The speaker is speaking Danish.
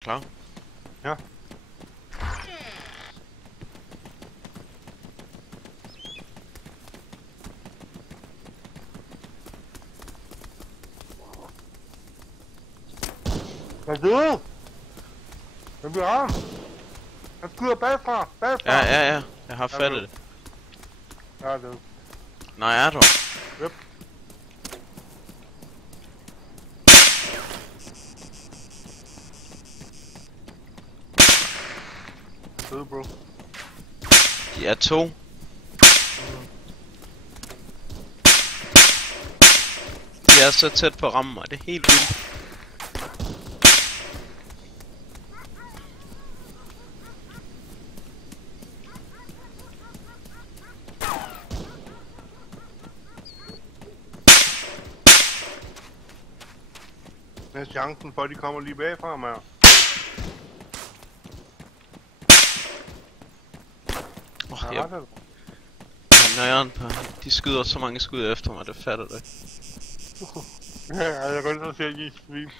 Klar? Ja. Hvad er det? Hvem bliver ham? Han skyder bagfra! Bagfra! Ja. Jeg har fattet det. Ja, det er det. Nej, er du? Yep. Fede, bro. De er to. De er så tæt på at ramme mig, det er helt vildt. Hvad er chancen for, at de kommer lige bagfra mig? Jeg er nøjeren på. De skyder så mange skud efter mig, det fatter du ikke. Ja, jeg går ind og ser, at I svin.